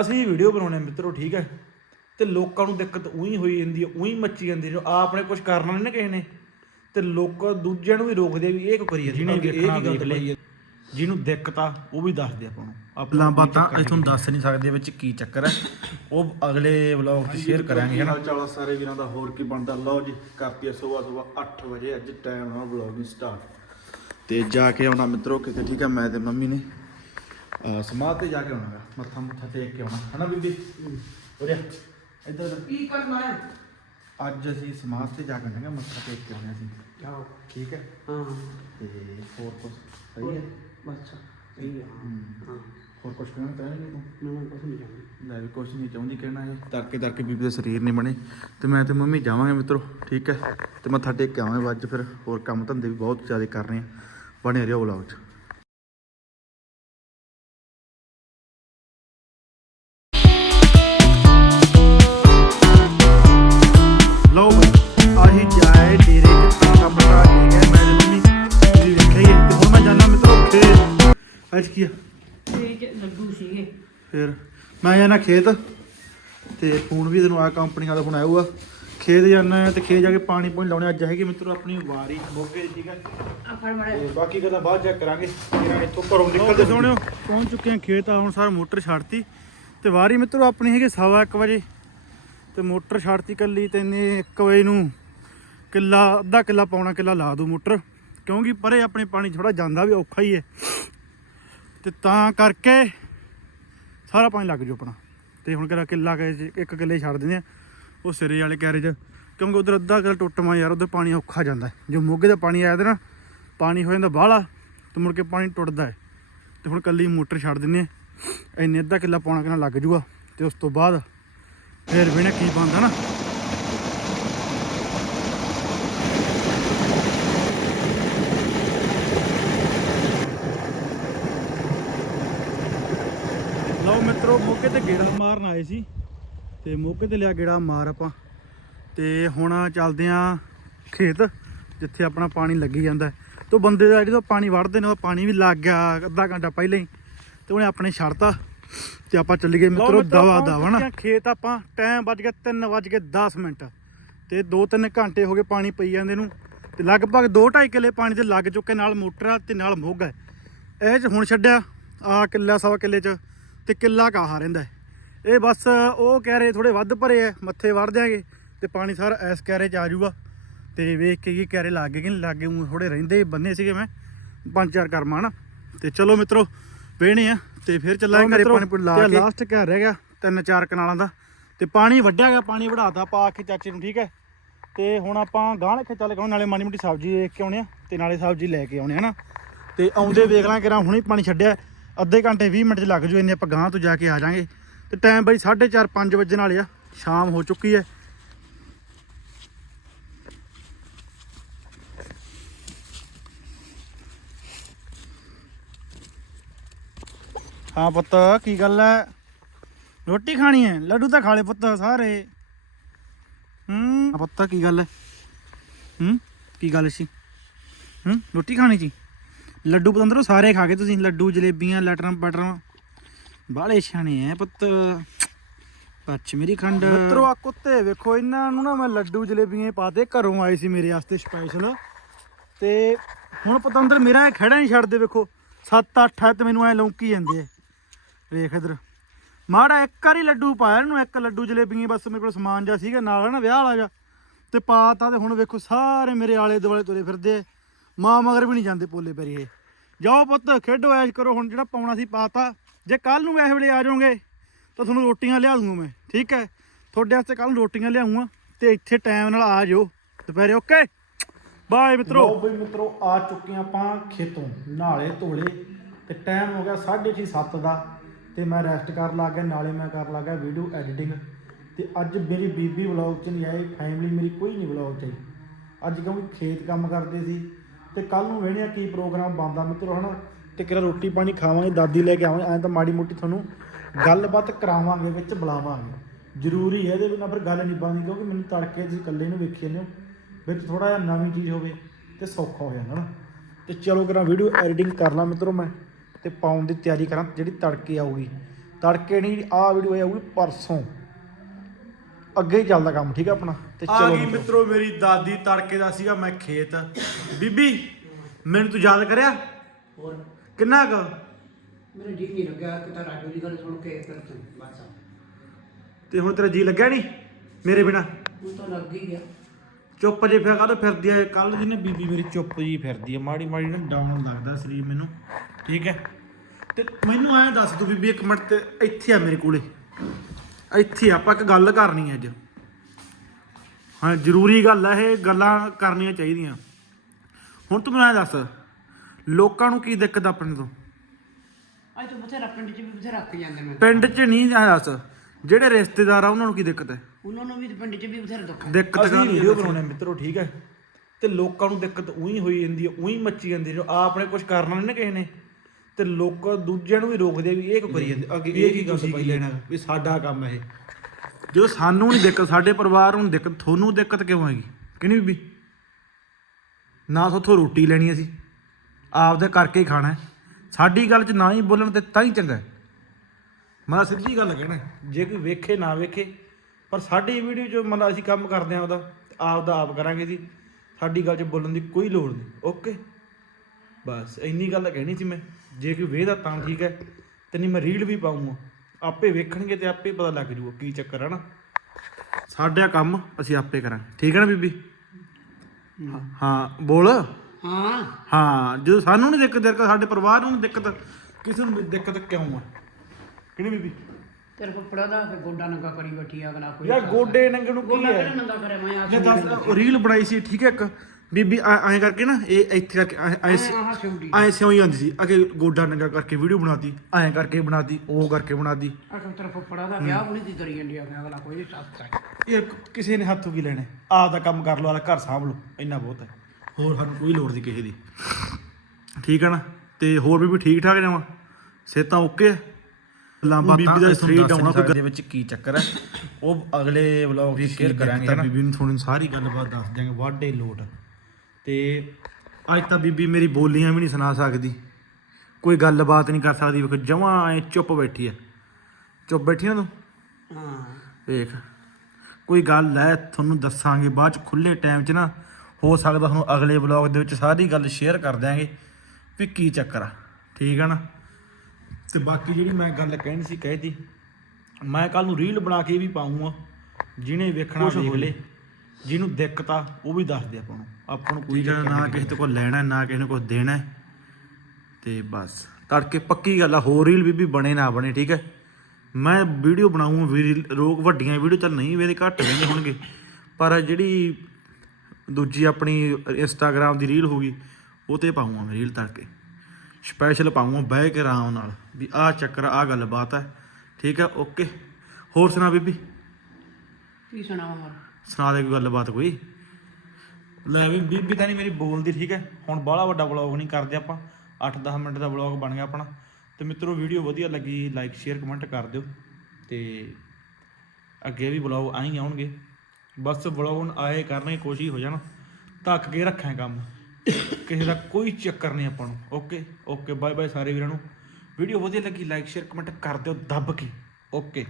ਅਸੀਂ ਵੀਡੀਓ ਬਣਾਉਣੇ ਮਿੱਤਰੋ ਠੀਕ ਹੈ? ਤੇ ਲੋਕਾਂ ਨੂੰ ਦਿੱਕਤ ਉਹੀ ਹੋਈ ਜਾਂਦੀ ਹੈ ਉਹੀ ਮੱਚੀ ਜਾਂਦੀ ਹੈ। ਆਪ ਨੇ ਕੁਝ ਕਰਨਾ ਨਹੀਂ ਨਾ ਕਿਸੇ ਨੇ। ਤੇ ਲੋਕ ਦੂਜਿਆਂ ਨੂੰ ਵੀ ਰੋਕਦੇ ਵੀ ਇਹ ਕਿਉਂ ਕਰੀ ਜਾਂਦੇ ਜਿਹਨੇ ਇਹ ਵੇਖਣਾ ਵੀ ਵੇਖ ਗੱਲ ਲਏ। ਪਈ ਜਿਹਨੂੰ ਦਿੱਕਤ ਆ ਉਹ ਵੀ ਦੱਸਦੇ ਆਪਾਂ ਨੂੰ। ਆਪਣਾ ਬਾਤਾਂ ਅਸੀਂ ਤੁਹਾਨੂੰ ਦੱਸ ਨਹੀਂ ਸਕਦੇ ਵਿੱਚ ਕੀ ਚੱਕਰ ਹੈ। ਉਹ ਅਗਲੇ ਵਲੌਗ 'ਚ ਸ਼ੇਅਰ ਕਰਾਂਗੇ ਹਨਾ? ਚਾਲ ਸਾਰੇ ਵੀਰਾਂ ਦਾ ਹੋਰ ਕੀ ਬਣਦਾ? ਲਓ ਜੀ ਕਰਤੀ ਸਵੇਰ ਸਵੇਰ 8 ਵਜੇ ਅੱਜ ਟਾਈਮ ਨਾਲ ਵਲੌਗਿੰਗ ਸਟਾਰਟ ਤੇ ਜਾ ਕੇ ਆਉਣਾ ਮਿੱਤਰੋ ਕਿਤੇ ਠੀਕ ਹੈ? ਮੈਂ ਤੇ ਮੰਮੀ ਨੇ ਅਹ ਸਮਾਧ ਤੇ ਜਾ ਕੇ ਆਉਣਾ ਗਾ, ਮੱਥਾ ਮੁੱਥਾ ਟੇਕ ਕੇ ਆਉਣਾ ਹਨਾ ਬੀਬੀ ਉਰੇ ਇੱਧਰ ਕੀ ਕਰਨਾ ਹੈ ਅੱਜ ਅਸੀਂ ਸਮਾਧ ਤੇ ਜਾ ਕੇ ਆਉਣਾ ਗਾ, ਮੱਥਾ ਟੇਕ ਕੇ ਆਉਣਾ ਅਸੀਂ ਜਾਓ ਠੀਕ ਹੈ ਹਾਂ ਤੇ ਹੋਰ ਕੁਝ ਸਹੀ ਹੈ ਅੱਛਾ ਸਹੀ ਹੈ ਹਾਂ ਹੋਰ ਕੁਝ ਕਹਿਣਾ ਚਾਹੁੰਦਾ ਨਹੀਂ ਤੂੰ ਮੈਂ ਕੁਝ ਨਹੀਂ ਜਾਣਦਾ ਮੈਂ ਵੀ ਕੁਝ ਨਹੀਂ ਚਾਹੁੰਦੀ ਕਹਿਣਾ ਹੈ ਤੜਕੇ ਤੜਕੇ ਬੀਬੀ ਦੇ ਸਰੀਰ ਨਹੀਂ ਬਣੇ ਤੇ ਮੈਂ ਤੇ ਮੰਮੀ ਜਾਵਾਂਗੇ ਮਿੱਤਰੋ ਠੀਕ ਹੈ ਤੇ ਮੱਥਾ ਟੇਕ ਕੇ ਆਵਾਂਗੇ ਅੱਜ ਫਿਰ ਹੋਰ ਕੰਮ ਧੰਦੇ ਵੀ ਬਹੁਤ ਜ਼ਿਆਦਾ ਕਰਨੇ ਆ ਬਣੇ ਰਹੋ ਵਲੌਗ 'ਚ ਮੈਂ ਜਾਣਾ ਖੇਤ ਤੇ ਫੋਨ ਵੀ ਤੈਨੂੰ ਆ ਕੰਪਨੀ ਵਾਲਾ ਫੋਨ ਆਇਆ ਹੋਊਗਾ। ਖੇਤ ਜਾਣਾ ਤੇ ਖੇਤ ਜਾ ਕੇ ਪਾਣੀ ਪੂਣੀ ਲਾਉਣੇ ਅੱਜ ਹੈਗੀ ਮਿੱਤਰੋ ਆਪਣੀ ਵਾਰੀ ਮੋਗੇ ਦੀ ਠੀਕ ਹੈ? ਆ ਫੜ ਮੜਾ। ਤੇ ਬਾਕੀ ਗੱਲਾਂ ਬਾਅਦ ਚੈੱਕ ਕਰਾਂਗੇ। ਜਿਹੜਾ ਇੱਥੋਂ ਘਰੋਂ ਨਿਕਲਦੇ ਸੋਹਣਿਓ ਪਹੁੰਚ ਚੁੱਕੇ ਹਾਂ ਖੇਤ ਆ ਹੁਣ ਸਾਰ ਮੋਟਰ ਛੱਡਤੀ। ਤੇ ਵਾਰੀ ਮਿੱਤਰੋ ਆਪਣੀ ਹੈਗੀ ਸਵਾ 1 ਵਜੇ। ਤੇ ਮੋਟਰ ਛੱਡਤੀ ਕੱਲੀ ਤੇ ਇਹਨੇ 1 ਵਜੇ ਨੂੰ ਕਿੱਲਾ ਅੱਧਾ ਕਿੱਲਾ ਪੌਣਾ ਕਿੱਲਾ ਲਾ ਦੂ ਮੋਟਰ। ਕਿਉਂਕਿ ਪਰੇ ਆਪਣੇ ਪਾਣੀ ਥੋੜਾ ਜਾਂਦਾ ਵੀ ਔਖਾ ਹੀ ਹੈ। ਤੇ ਤਾਂ ਕਰਕੇ ਸਾਰਾ ਪਾਣੀ ਲੱਗ ਜੂ ਆਪਣਾ। ਤੇ ਹੁਣ ਕਿਹੜਾ ਕਿੱਲਾ ਕੁ ਇੱਕ ਕਿੱਲੇ ਛੱਡ ਦਿੰਦੇ ਆ। ਉਹ ਸਿਰੇ ਵਾਲੇ ਕੈਰੇਜ ਕਿਉਂਕਿ ਉਧਰ ਅੱਧਾ ਕਿੱਲਾ ਟੁੱਟਮਾ ਯਾਰ, ਉਧਰ ਪਾਣੀ ਔਖਾ ਜਾਂਦਾ। ਜੋ ਮੋਗੇ ਦਾ ਪਾਣੀ ਆਇਆ ਤੇ ਨਾ, ਪਾਣੀ ਹੋ ਜਾਂਦਾ ਬਾਹਲਾ, ਤੇ ਮੁੜ ਕੇ ਪਾਣੀ ਟੁੱਟਦਾ ਹੈ। ਤੇ ਹੁਣ ਕੱਲੀ ਮੋਟਰ ਛੱਡ ਦਿੰਦੇ ਆ। ਇੰਨੇ ਅੱਧਾ ਕਿੱਲਾ ਪਾਉਣਾ ਕਿੱਲਾ ਲੱਗ ਜੂਗਾ। ਤੇ ਉਸ ਤੋਂ ਬਾਅਦ ਫੇਰ ਵੀ ਨਾ ਕੀ ਬਣਦਾ ਨਾ ਮਿੱਤਰੋ ਮੋਗੇ ਤੇ ਗੇੜਾ ਮਾਰਨ ਆਏ ਸੀ ਤੇ ਮੋਗੇ ਤੇ ਲਿਆ ਗੇੜਾ ਮਾਰ ਆਪਾਂ। ਤੇ ਹੁਣ ਚੱਲਦੇ ਆਂ ਖੇਤ ਜਿੱਥੇ ਆਪਣਾ ਪਾਣੀ ਲੱਗੀ ਜਾਂਦਾ। ਤੇ ਬੰਦੇ ਦਾ ਜਦੋਂ ਪਾਣੀ ਵੜਦੇ ਨੇ ਉਹ ਪਾਣੀ ਵੀ ਲੱਗ ਗਿਆ ਅੱਧਾ ਘੰਟਾ ਪਹਿਲਾਂ ਹੀ ਤੇ ਉਹਨੇ ਆਪਣੇ ਛੱਡਤਾ ਤੇ ਆਪਾਂ ਚੱਲ ਗਏ ਮਿੱਤਰੋ ਦਵਾ ਦਵਾ ਨਾ ਖੇਤ ਆਪਾਂ ਟਾਈਮ ਵੱਜ ਗਿਆ 3 ਵੱਜ ਕੇ 10 ਮਿੰਟ ਤੇ 2-3 ਘੰਟੇ ਹੋ ਗਏ ਪਾਣੀ ਪਈ ਜਾਂਦੇ ਨੂੰ ਤੇ ਲਗਭਗ 2-2.5 ਕਿੱਲੇ ਪਾਣੀ ਦੇ ਲੱਗ ਚੁੱਕੇ ਨਾਲ ਮੋਟਰ ਤੇ ਨਾਲ ਮੁੱਗ। ਇਹ ਚ ਹੁਣ ਛੱਡਿਆ ਆ ਕਿੱਲਾ ਸਵਾ ਕਿੱਲੇ ਚ। ਤੇ ਕਿੱਲਾ ਕਾਹਾ ਰਹਿੰਦਾ। ਇਹ ਬਸ ਉਹ ਕਹਿ ਰਹੇ ਥੋੜੇ ਵੱਧ ਭਰੇ ਐ ਮੱਥੇ ਵੜ ਦਿਆਂਗੇ ਤੇ ਪਾਣੀ ਸਾਰਾ ਇਸ ਕਹਿਰੇ ਚ ਆ ਜਾਊਗਾ। ਤੇ ਵੇਖ ਕੇ ਕੀ ਕਹਿਰੇ ਲੱਗ ਗਏ ਕਿ ਲੱਗ ਗਏ ਥੋੜੇ ਰਹਿੰਦੇ ਬੰਨੇ ਸੀਗੇ ਮੈਂ ਪੰਜ ਚਾਰ ਕਰਮਾ ਨਾ। ਤੇ ਚਲੋ ਮਿੱਤਰੋ ਵੇਹਣੇ ਆ ਤੇ ਫਿਰ ਚੱਲਾਂਗੇ ਘਰੇ ਪਾਣੀ ਪੂਣੀ ਲਾ ਕੇ। ਲਾਸਟ ਘਰ ਰਹਿ ਗਿਆ ਤਿੰਨ ਚਾਰ ਕਨਾਲਾਂ ਦਾ। ਤੇ ਪਾਣੀ ਵੱਢਿਆ ਗਿਆ ਪਾਣੀ ਵੜਾਤਾ ਪਾ ਕੇ ਚਾਚੇ ਨੂੰ ਠੀਕ ਹੈ। ਤੇ ਹੁਣ ਆਪਾਂ ਗਾਂਹ ਲਿਖੇ ਚੱਲ ਕੇ ਨਾਲੇ ਮਾੜੀ ਮੋਟੀ ਸਬਜ਼ੀ ਵੇਖ ਕੇ ਆਉਣੇ ਆ ਤੇ ਨਾਲੇ ਸਬਜ਼ੀ ਲੈ ਕੇ ਆਉਣੇ ਆ ਨਾ। ਤੇ ਆਉਂਦੇ ਵੇਖ ਲਾਂ ਕਿਰਾਂ ਹੁਣੇ ਪਾਣੀ ਛੱਡਿਆ। ਅੱਧੇ ਘੰਟੇ 20 ਮਿੰਟ ਚ ਲੱਗ ਜੂ, ਇੰਨੇ ਆਪਾਂ ਗਾਂਹ ਤੋਂ ਜਾ ਕੇ ਆ ਜਾਾਂਗੇ। ਤੇ ਟਾਈਮ ਬਈ 4:30 5 ਵਜੇ ਵਾਲੇ ਆ। ਸ਼ਾਮ ਹੋ ਚੁੱਕੀ ਹੈ ਹਾਂ ਪੁੱਤ, ਕੀ ਗੱਲ ਹੈ ਰੋਟੀ ਖਾਣੀ ਹੈ ਲੱਡੂ ਤਾਂ ਖਾ ਲੈ ਪੁੱਤ ਸਾਰੇ। ਹੂੰ। ਹਾਂ ਪੁੱਤ, ਕੀ ਗੱਲ ਹੈ ਹੂੰ, ਕੀ ਗੱਲ ਸੀ? ਹੂੰ, ਰੋਟੀ ਖਾਣੀ ਸੀ? ਲੱਡੂ ਪਤੰਦਰੋ ਸਾਰੇ ਖਾ ਗਏ ਤੁਸੀਂ, ਲੱਡੂ, ਜਲੇਬੀਆਂ, ਲਟਰਾਂ ਪਟਰਾਂ ਬਾਲੇ ਛਾਣੇ ਐ ਪੁੱਤ। ਪੱਛ ਮੇਰੀ ਖੰਡ। ਮਿੱਤਰੋ ਆ ਕੁੱਤੇ, ਵੇਖੋ, ਇਹਨਾਂ ਨੂੰ ਨਾ ਮੈਂ ਲੱਡੂ, ਜਲੇਬੀਆਂ ਪਾਤੇ ਘਰੋਂ ਆਏ ਸੀ ਮੇਰੇ ਵਾਸਤੇ ਸਪੈਸ਼ਲ ਤੇ ਹੁਣ ਪਤੰਦਰ ਮੇਰਾ ਇਹ ਖੜਾ ਨਹੀਂ ਛੱਡਦੇ, ਵੇਖੋ। 7 8 ਹੈ ਤੇ ਮੈਨੂੰ ਐ ਲੌਂਕੀ ਜਾਂਦੇ ਐ। ਵੇਖ ਇਧਰ। ਮਾੜਾ ਇੱਕ ਵਾਰੀ ਲੱਡੂ ਪਾਇਆ ਇਹਨੂੰ, ਇੱਕ ਲੱਡੂ, ਜਲੇਬੀਆਂ ਬਸ ਮੇਰੇ ਕੋਲ ਸਮਾਨ ਜਾ ਸੀਗਾ, ਨਾਲ ਨਾ ਵਿਆਹ ਵਾਲਾ ਜਾ ਤੇ ਪਾਤਾ ਤੇ ਹੁਣ ਵੇਖੋ, ਸਾਰੇ ਮੇਰੇ ਆਲੇ ਦੁਆਲੇ ਤੁਰੇ ਫਿਰਦੇ ਐ। ਮਾਂ ਮਗਰ ਵੀ ਨਹੀਂ ਜਾਂਦੇ ਪੋਲੇ ਪੈਰੀ ਇਹ। ਜਾਓ ਪੁੱਤ, ਖੇਡੋ, ਐਸ਼ ਕਰੋ, ਹੁਣ ਜਿਹੜਾ ਪਾਉਣਾ ਸੀ ਪਾਤਾ। ਜੇ ਕੱਲ ਨੂੰ ਇਸ ਵੇਲੇ ਆ ਜਾਓਗੇ, ਤਾਂ ਤੁਹਾਨੂੰ ਰੋਟੀਆਂ ਲਿਆ ਦੂੰਗਾ ਮੈਂ, ਠੀਕ ਹੈ? ਤੁਹਾਡੇ ਵਾਸਤੇ ਕੱਲ ਨੂੰ ਰੋਟੀਆਂ ਲਿਆਉਂਗਾ, ਤੇ ਇੱਥੇ ਟਾਈਮ ਨਾਲ ਆ ਜਾਓ। ਦੁਪਹਿਰੇ ਓਕੇ ਬਾਏ ਮਿੱਤਰੋ। ਲਓ ਬਈ ਮਿੱਤਰੋ, ਆ ਚੁੱਕੇ ਹਾਂ ਆਪਾਂ ਖੇਤੋਂ, ਨਾਲੇ ਧੋਲੇ, ਤੇ ਟਾਈਮ ਹੋ ਗਿਆ 6:30 7 ਦਾ, ਤੇ ਮੈਂ ਰੈਸਟ ਕਰਨ ਲੱਗ ਗਿਆ, ਨਾਲੇ ਮੈਂ ਕਰਨ ਗਿਆ ਵੀਡੀਓ ਐਡੀਟਿੰਗ ਤੇ ਅੱਜ ਮੇਰੀ ਬੀਬੀ ਵਲੌਗ 'ਚ ਨਹੀਂ ਆਈ ਫੈਮਿਲੀ ਮੇਰੀ ਕੋਈ ਨਹੀਂ ਵਲੌਗ 'ਚ ਆਈ। ਅੱਜ ਕਿਉਂਕਿ ਖੇਤ ਕੰਮ ਕਰਦੇ ਸੀ ਤੇ ਕੱਲ ਨੂੰ ਵੇਖਣੇ ਆ ਕੀ ਪ੍ਰੋਗਰਾਮ ਬਣਦਾ ਮਿੱਤਰੋ, ਹਨਾ? ਤੇ ਕਿਹੜਾ ਰੋਟੀ ਪਾਣੀ ਖਾਵਾਂਗੇ, ਦਾਦੀ ਲੈ ਕੇ ਆਵਾਂਗੇ, ਐਂ ਤਾਂ ਮਾੜੀ ਮੋਟੀ ਤੁਹਾਨੂੰ ਗੱਲਬਾਤ ਕਰਾਵਾਂਗੇ, ਵਿੱਚ ਬੁਲਾਵਾਂਗੇ। ਜ਼ਰੂਰੀ ਹੈ ਇਹਦੇ ਬਿਨਾਂ ਫਿਰ ਗੱਲ ਨਹੀਂ ਬਣਦੀ, ਕਿਉਂਕਿ ਮੈਨੂੰ ਤੜਕੇ ਤੁਸੀਂ ਇਕੱਲੇ ਨੂੰ ਵੇਖੀ ਜਾਂਦੇ ਹੋ, ਵਿੱਚ ਥੋੜਾ ਜਿਹਾ ਨਵੀਂ ਚੀਜ਼ ਹੋਵੇ ਤੇ ਸੌਖਾ ਹੋ ਜਾਂਦਾ ਨਾ ਤੇ ਚਲੋ ਕਰਾਂ ਵੀਡੀਓ ਐਡੀਟਿੰਗ ਕਰ ਲਾਂ ਮਿੱਤਰੋ ਮੈਂ, ਤੇ ਪਾਉਣ ਦੀ ਤਿਆਰੀ ਕਰਾਂ, ਜਿਹੜੀ ਤੜਕੇ ਆਊਗੀ। ਤੜਕੇ ਨਹੀਂ ਆ ਵੀਡੀਓ ਆਊਗੀ ਪਰਸੋਂ। ਅੱਗੇ ਹੀ ਚੱਲਦਾ ਕੰਮ ਠੀਕ ਹੈ ਆਪਣਾ? ਤੇ ਆ ਚਲੋ ਗਈ ਮਿੱਤਰੋ। ਮਿੱਤਰੋ ਮੇਰੀ ਦਾਦੀ ਤੜਕੇ ਦਾ ਸੀਗਾ ਮੈਂ ਖੇਤ। ਬੀਬੀ ਮੈਨੂੰ ਤੂੰ ਯਾਦ ਕਰਿਆ? ਹੋਰ। ਕਿੰਨਾ ਕੁ? ਮੇਰੇ ਜੀ ਨਹੀਂ ਲੱਗਿਆ ਕਿ ਤਾਂ ਰਾਜੂ ਦੀ ਗੱਲ ਸੁਣ ਕੇ ਫਿਰ ਤੂੰ ਬਸ। ਤੇ ਹੁਣ ਤੇਰਾ ਜੀ ਲੱਗਿਆ ਨਹੀਂ? ਮੇਰੇ ਬਿਨਾ? ਹੁਣ ਤਾਂ ਲੱਗ ਹੀ ਗਿਆ। ਚੁੱਪ ਜੇ ਫਿਰ ਕਾਹਦੋਂ ਫਿਰਦੀ ਆ? ਕੱਲ ਜਿਹਨੇ ਬੀਬੀ ਮੇਰੀ ਚੁੱਪ ਜੀ ਫਿਰਦੀ ਆ ਮਾੜੀ ਮਾੜੀ ਨਾ ਡਾਊਨ ਲੱਗਦਾ ਸਰੀਰ ਮੈਨੂੰ ਠੀਕ ਹੈ? ਤੇ ਮੈਨੂੰ ਐਂ ਦੱਸ ਤੂੰ ਬੀਬੀ ਇੱਕ ਮਿੰਟ ਤੇ ਇੱਥੇ ਆ ਮੇਰੇ ਕੋਲੇ। ਇੱਥੇ ਆਪਾਂ ਇੱਕ ਗੱਲ ਕਰਨੀ ਹੈ ਅੱਜ। ਹਾਂ ਜ਼ਰੂਰੀ ਗੱਲ ਆ ਇਹ ਗੱਲਾਂ ਕਰਨੀਆਂ ਚਾਹੀਦੀਆਂ। ਹੁਣ ਤੂੰ ਮੈਨੂੰ ਦੱਸ ਲੋਕਾਂ ਨੂੰ ਕੀ ਦਿੱਕਤ ਆ ਆਪਣੇ ਤੋਂ? ਅੱਜ ਤੂੰ ਬਥੇਰਾ ਪਿੰਡ 'ਚ ਵੀ ਬਥੇਰਾ ਰੱਖ ਜਾਂਦੇ ਮੈਂ ਪਿੰਡ 'ਚ ਨਹੀਂ ਐਂ ਦੱਸ ਜਿਹੜੇ ਰਿਸ਼ਤੇਦਾਰ ਆ ਉਹਨਾਂ ਨੂੰ ਕੀ ਦਿੱਕਤ ਹੈ? ਉਹਨਾਂ ਨੂੰ ਵੀ ਪਿੰਡ 'ਚ ਵੀ ਬਥੇਰਾ ਦੁੱਖ ਹੈ। ਦਿੱਕਤ ਅਸੀਂ ਕਾਹਦੀ ਵੀਡੀਓ ਹੈ? ਬਣਾਉਣੇ ਮਿੱਤਰੋ ਠੀਕ ਹੈ? ਤੇ ਲੋਕਾਂ ਨੂੰ ਦਿੱਕਤ ਉਹੀ ਹੋਈ ਜਾਂਦੀ ਹੈ ਉਹੀ ਮੱਚੀ ਜਾਂਦੀ ਹੈ ਆ ਆਪਣੇ ਕੁਝ ਕਰਨਾ ਨਹੀਂ ਨਾ ਕਿਸੇ ਨੇ। ਤੇ ਲੋਕ ਦੂਜਿਆਂ ਨੂੰ ਵੀ ਰੋਕਦੇ ਵੀ ਇਹ ਕਿਉਂ ਕਰੀ ਜਾਂਦੇ? ਅੱਗੇ ਇਹ ਕੀ ਗੱਲ ਪਈ ਲੈਣਾ? ਵੀ ਸਾਡਾ ਕੰਮ ਹੈ ਇਹ। ਜਦੋਂ ਸਾਨੂੰ ਨਹੀਂ ਦਿੱਕਤ ਸਾਡੇ ਪਰਿਵਾਰ ਨੂੰ ਦਿੱਕਤ ਤੁਹਾਨੂੰ ਦਿੱਕਤ ਕਿਉਂ ਹੈਗੀ? ਕਿ ਨਹੀਂ ਬੀਬੀ? ਨਾ ਸੋਥੋਂ ਰੋਟੀ ਲੈਣੀ ਅਸੀਂ। ਆਪਦੇ ਕਰਕੇ ਹੀ ਖਾਣਾ। ਸਾਡੀ ਗੱਲ 'ਚ ਨਾ ਹੀ ਬੋਲਣ ਤੇ ਤਾਂ ਹੀ ਚੰਗਾ ਹੈ। ਮੈਂ ਸਿੱਧੀ ਗੱਲ ਕਹਿਣਾ ਜੇ ਕੋਈ ਵੇਖੇ ਨਾ ਵੇਖੇ ਪਰ ਸਾਡੀ ਵੀਡੀਓ 'ਚ ਮਤਲਬ ਅਸੀਂ ਕੰਮ ਕਰਦੇ ਆ ਉਹਦਾ ਆਪ ਦਾ ਆਪ ਕਰਾਂਗੇ ਜੀ। ਸਾਡੀ ਗੱਲ 'ਚ ਬੋਲਣ ਦੀ ਕੋਈ ਲੋੜ ਨਹੀਂ। ਓਕੇ ਬਸ ਇੰਨੀ ਗੱਲ ਕਹਿਣੀ ਸੀ ਮੈਂ। ਜੇ ਕੋਈ ਵੇਖਦਾ ਤਾਂ ਠੀਕ ਹੈ ਤੇ ਨਹੀਂ ਮੈਂ ਰੀਲ ਵੀ ਪਾਉਂਗਾ ਆਪੇ ਵੇਖਣਗੇ ਤੇ ਆਪੇ ਪਤਾ ਲੱਗ ਜੂਗਾ ਕੀ ਚੱਕਰ ਹੈ ਨਾ। ਸਾਡਾ ਕੰਮ ਅਸੀਂ ਆਪੇ ਕਰਾਂਗੇ। ਠੀਕ ਹੈ ਨਾ ਬੀਬੀ? ਹਾਂ ਬੋਲ। ਹਾਂ। ਹਾਂ ਜਦੋਂ ਸਾਨੂੰ ਨਹੀਂ ਦਿੱਕਤ ਦਿੱਕਤ ਸਾਡੇ ਪਰਿਵਾਰ ਨੂੰ ਨੀ ਦਿੱਕਤ ਕਿਸੇ ਨੂੰ ਵੀ ਦਿੱਕਤ ਕਿਉਂ ਆ? ਕਿ ਨਹੀਂ ਬੀਬੀ? ਤੇਰੇ ਫੁੱਫੜਾ ਦਾ ਫਿਰ ਗੋਡਾ ਨੰਗਾ ਕਰੀ ਬੈਠੀ ਆ ਅਗਲਾ ਕੋਈ ਯਾਰ ਗੋਡੇ ਨੰਗੇ ਨੂੰ ਕੀ ਗੋਡਾ ਹੈ? ਕਿਹੜਾ ਨੰਗਾ ਕਰੇ ਮੈਂ ਆ ਜੇ ਦੱਸ ਉਹ ਰੀਲ ਬਣਾਈ ਸੀ ਠੀਕ ਹੈ ਇੱਕ? ਬੀਬੀ ਐ- ਕਰਕੇ ਨਾ ਇਹ ਇੱਥੇ ਕਰਕੇ ਐਂ- ਆਹ ਛੋਟੀ ਐਂ ਸਿਉਂ ਹੀ ਆਉਂਦੀ ਸੀ। ਅਗੇ ਗੋਡਾ ਨੰਗਾ ਕਰਕੇ ਵੀਡੀਓ ਬਣਾਤੀ ਐਂ ਕਰਕੇ ਬਣਾਤੀ ਉਹ ਕਰਕੇ ਬਣਾਤੀ। ਆ ਤੇਰੇ ਫੁੱਫੜਾ ਦਾ ਵਿਆਹ ਵੀ ਨਹੀਂ ਕਰੀ ਜਾਂਦੀ ਆ ਅਗਲਾ ਕੋਈ ਨਹੀਂ ਸੱਚਦਾ ਇਹ ਕਿਸੇ ਨੇ ਹੱਥੋਂ ਕੀ ਲੈਣਾ? ਆਪ ਦਾ ਕੰਮ ਕਰ ਲਓ ਆਪਦਾ ਘਰ ਸਾਂਭ ਲਓ ਇੰਨਾ ਬਹੁਤ ਹੈ। ਹੋਰ ਸਾਨੂੰ ਕੋਈ ਲੋੜ ਨਹੀਂ ਕਿਸੇ ਦੀ। ਠੀਕ ਹੈ ਨਾ? ਤੇ ਹੋਰ ਵੀ ਵੀ ਠੀਕ ਠਾਕ ਜਾਵਾਂ ਸਿਹਤਾਂ ਓਕੇ ਲਾਂਬਾ ਬੀਬੀ ਦਾ ਸਰੀਰ ਡਾਉਣਾ ਕੋਈ ਦੇ ਵਿੱਚ ਕੀ ਚੱਕਰ ਹੈ। ਉਹ ਅਗਲੇ ਵਲੌਗ 'ਚ ਸ਼ੇਅਰ ਕਰਾਂਗੇ ਨਾ। ਬੀਬੀ ਨੂੰ ਤੁਹਾਨੂੰ ਸਾਰੀ ਗੱਲਬਾਤ ਦੱਸ ਦਿਆਂਗੇ ਵਾਢੇ ਲੋਟ। ਤੇ ਅੱਜ ਤਾਂ ਬੀਬੀ ਮੇਰੀ ਬੋਲੀਆਂ ਵੀ ਨਹੀਂ ਸੁਣਾ ਸਕਦੀ। ਕੋਈ ਗੱਲਬਾਤ ਨਹੀਂ ਕਰ ਸਕਦੀ। ਵੇਖ ਜਮਾਂ ਐ ਚੁੱਪ ਬੈਠੀ ਐ ਚੁੱਪ ਬੈਠੀ ਨਾ ਤੂੰ? ਹਾਂ। ਵੇਖ ਕੋਈ ਗੱਲ ਐ ਤੁਹਾਨੂੰ ਦੱਸਾਂਗੇ। ਬਾਅਦ ਚ ਖੁੱਲੇ ਟਾਈਮ 'ਚ ਨਾ ਹੋ ਸਕਦਾ ਤੁਹਾਨੂੰ ਅਗਲੇ ਵਲੌਗ ਦੇ ਵਿੱਚ ਸਾਰੀ ਗੱਲ ਸ਼ੇਅਰ ਕਰ ਦਿਆਂਗੇ ਵੀ ਕੀ ਚੱਕਰ ਆ। ਠੀਕ ਆ ਨਾ? ਤੇ ਬਾਕੀ ਜਿਹੜੀ ਮੈਂ ਗੱਲ ਕਹਿਣੀ ਸੀ ਕਹਿਤੀ ਮੈਂ ਕੱਲ ਨੂੰ ਰੀਲ ਬਣਾ ਕੇ ਵੀ ਪਾਉਂਗਾ ਜਿਹਨੇ ਵੇਖਣਾ ਵੇਖ ਲੇ। ਜਿਹਨੂੰ ਦਿੱਕਤ ਆ ਉਹ ਵੀ ਦੱਸ ਦੇ ਆਪਾਂ ਨੂੰ। ਆਪਾਂ ਨੂੰ ਕੋਈ ਚੱਕਰ ਨਾ ਕਿਸੇ ਤੋਂ ਕੋਈ ਲੈਣਾ ਨਾ ਕਿਸੇ ਨੂੰ ਕੁਝ ਦੇਣਾ। ਤੇ ਬਸ ਤੜਕੇ ਪੱਕੀ ਗੱਲ ਆ ਹੋਰ ਰੀਲ ਵੀ ਵੀ ਬਣੇ ਨਾ ਬਣੇ ਠੀਕ ਹੈ ਮੈਂ ਵੀਡੀਓ ਬਣਾਉਂਗਾ ਵੀ ਰੋਕ ਵੱਡੀਆਂ ਵੀਡੀਓ ਚੱਲ ਨਹੀਂ ਵੇਦੇ ਘੱਟ ਵੇਂਦੇ ਹੋਣਗੇ। ਪਰ ਜਿਹੜੀ ਦੂਜੀ ਆਪਣੀ ਇੰਸਟਾਗ੍ਰam ਦੀ ਰੀਲ ਹੋਗੀ ਉਹ ਤੇ ਪਾਉਂਗਾ ਮੈਂ ਰੀਲ ਤੜਕੇ। ਸਪੈਸ਼ਲ ਪਾਉਂਗਾ ਬਹਿ ਕੇ ਆਰਾਮ ਨਾਲ ਵੀ ਆਹ ਚੱਕਰ ਆਹ ਗੱਲ ਬਾਤ ਹੈ ਠੀਕ ਹੈ ਓਕੇ। ਹੋਰ ਸੁਣਾ ਬੀਬੀ? ਕੀ ਸੁਣਾਵਾਂ ਹੋਰ? ਸੁਣਾ ਦੇ ਕੋਈ ਗੱਲਬਾਤ ਕੋਈ? ਲੈ ਵੀ ਬੀਬੀ ਤਾਂ ਨਹੀਂ ਮੇਰੀ ਬੋਲਦੀ, ਠੀਕ ਹੈ? ਹੁਣ ਬਾਹਲਾ ਵੱਡਾ ਵਲੌਗ ਨਹੀਂ ਕਰਦੇ ਆਪਾਂ। 8-10 ਮਿੰਟ ਦਾ ਵਲੌਗ ਬਣ ਗਿਆ ਆਪਣਾ। ਤੇ ਮਿੱਤਰੋ ਵੀਡੀਓ ਵਧੀਆ ਲੱਗੀ ਲਾਈਕ ਸ਼ੇਅਰ ਕਮੈਂਟ ਕਰ ਦਿਓ। ਤੇ ਅੱਗੇ ਵੀ ਵਲੌਗ ਆਈ ਆਉਣਗੇ। ਬਸ ਵਲੌਗ ਆਏ ਕਰਨੇ, ਕੋਸ਼ਿਸ਼ ਹੋ ਜਾਣਾ। ਧੱਕ ਕੇ ਰੱਖਾਂ ਕੰਮ। ਕਿਸੇ ਦਾ ਕੋਈ ਚੱਕਰ ਨਹੀਂ ਆਪਾਂ ਨੂੰ। ਓਕੇ ਓਕੇ ਬਾਏ ਬਾਏ ਸਾਰੇ ਵੀਰਾਂ ਨੂੰ। ਵੀਡੀਓ ਵਧੀਆ ਲੱਗੀ ਲਾਈਕ ਸ਼ੇਅਰ ਕਮੈਂਟ ਕਰ ਦਿਓ, ਦੱਬ ਕੇ। ਓਕੇ